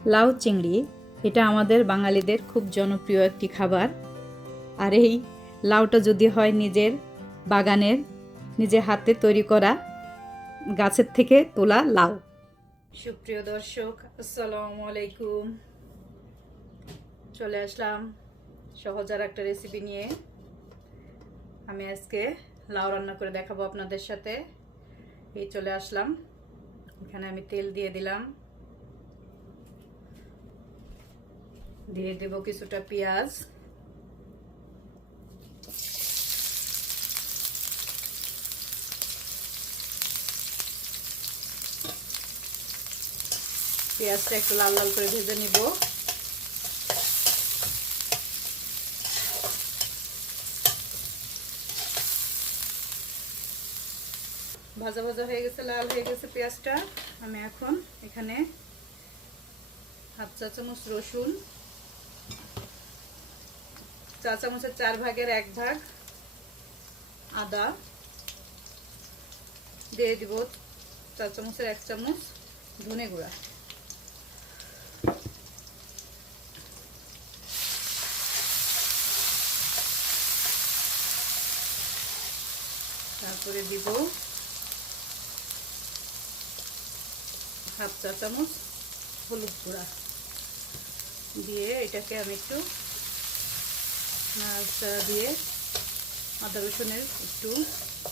লাউ চিংড়ি এটা আমাদের বাঙালিদের খুব জনপ্রিয় একটি খাবার। আর এই লাউটা যদি হয় নিজের বাগানের, নিজে হাতে তৈরি করা, গাছের থেকে তোলা লাউ। সুপ্রিয় দর্শক, আসসালামু আলাইকুম। চলে আসলাম সহজ আর একটা রেসিপি নিয়ে। আমি আজকে লাউ রান্না করে দেখাবো আপনাদের সাথে। এই চলে আসলাম, এখানে আমি তেল দিয়ে দিলাম, দিয়ে দেব কিছুটা পেঁয়াজ, পেঁয়াজটা একটু লাল লাল করে ভেজে নিব। ভাজা ভাজা হয়ে গেছে, লাল হয়ে গেছে পেঁয়াজটা। আমি এখন এখানে হাফ চা চামচ রসুন, চা চামচের 4 ভাগের 1 ভাগ আদা দিয়ে দিব, চা চামচের 1 চামচ ধনে গুঁড়া, তারপরে দিব হাফ চা চামচ হলুদ গুঁড়া দিয়ে এটাকে আমি একটু নাড়াচাড়া দিয়ে আদা রসুনের একটু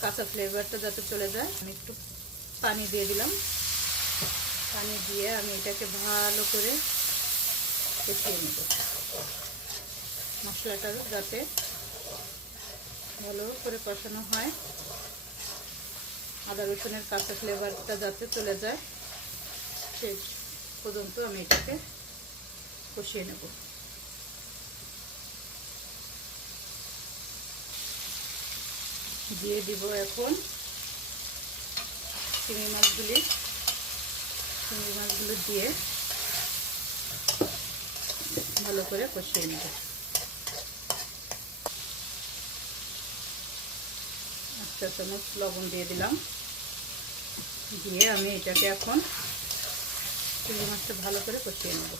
কাঁচা ফ্লেভারটা যাতে চলে যায়, আমি একটু পানি দিয়ে দিলাম। পানি দিয়ে আমি এটাকে ভালো করে কষিয়ে নেব, মশলাটা যাতে ভালো করে কষানো হয়, আদা রসুনের কাঁচা ফ্লেভারটা যাতে চলে যায় শেষ পর্যন্ত আমি এটাকে কষিয়ে নেব। দিয়ে দিব এখন চিংড়ি মাছগুলো দিয়ে ভালো করে কষিয়ে নেব। 1 চা চামচ লবণ দিয়ে দিলাম, দিয়ে আমি এটাকে এখন চিংড়ি মাছটা ভালো করে কষিয়ে নেব।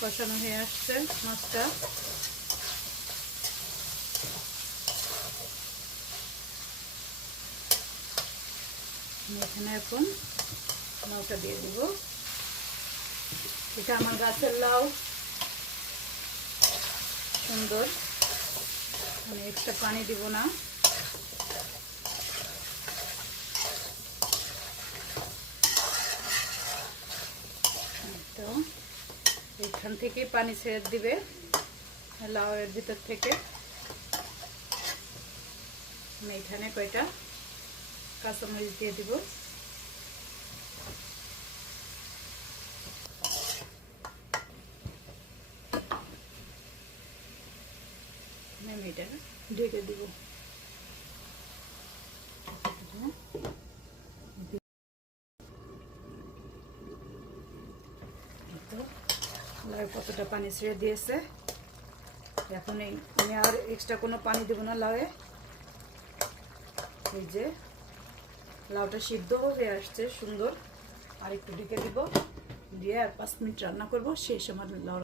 কষানো হয়ে আসছে মাছটা, এখানে এখন লাউটা দিয়ে দিব। এটা আমার গাছের লাউ, সুন্দর, আমি এক্সট্রা পানি দিব না। তো এখান থেকে পানি ছেড়ে দিবে লাউয়ের ভিতর থেকে। আমি এখানে কয়টা কাঁচামরিচ দিয়ে দিব, আমি এটা ঢেকে দিব। লাউ কতটা পানি ছেড়ে দিয়েছে, এখন আমি আর এক্সট্রা কোনো পানি দেব না লাউয়ে। এই যে লাউটা সিদ্ধ হয়ে আসছে সুন্দর, আর একটু ঢেকে দিব, দিয়ে আর 5 মিনিট রান্না করব। সেই সময় লাউ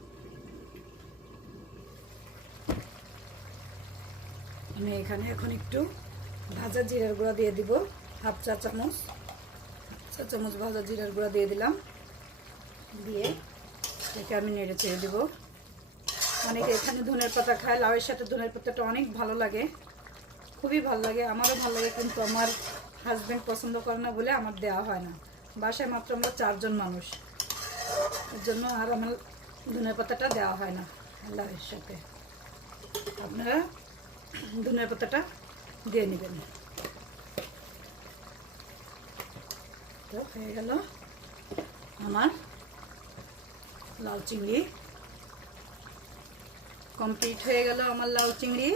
আমি এখানে এখন একটু ভাজা জিরার গুঁড়া দিয়ে দিব, হাফ চা চামচ ভাজা জিরার গুঁড়া দিয়ে দিলাম, দিয়ে এটাকে আমি নেড়ে চেড়ে দেবো। অনেকে এখানে ধনের পাতা খায়, লাউয়ের সাথে ধনের পাতাটা অনেক ভালো লাগে, খুবই ভালো লাগে, আমারও ভালো লাগে, কিন্তু আমার হাজব্যান্ড পছন্দ করে না বলে আমার দেওয়া হয় না। বাসায় মাত্র আমরা 4 জন মানুষ, এর জন্য আর আমার ধনের পাতাটা দেওয়া হয় না লাউয়ের সাথে। আপনারা ধনের পাতাটা দিয়ে নেবেন। তো হয়ে গেল আমার লাউ চিংড়ি, কমপ্লিট হয়ে গেল আমার লাউ চিংড়ি।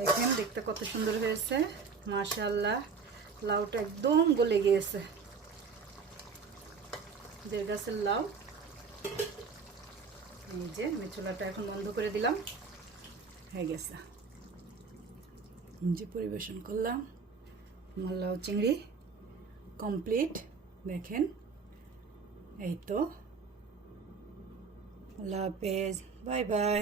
দেখেন দেখতে কত সুন্দর হয়েছে, মাশাআল্লাহ। লাউটা একদম গলে গিয়েছে, দেড় গাছের লাউ। এই যে আমি চুলাটা এখন বন্ধ করে দিলাম, হয়ে গেছে। যে পরিবেশন করলাম লাউ চিংড়ি কমপ্লিট, দেখেন। এই তো, আল্লাহ হাফেজ, বাই বাই।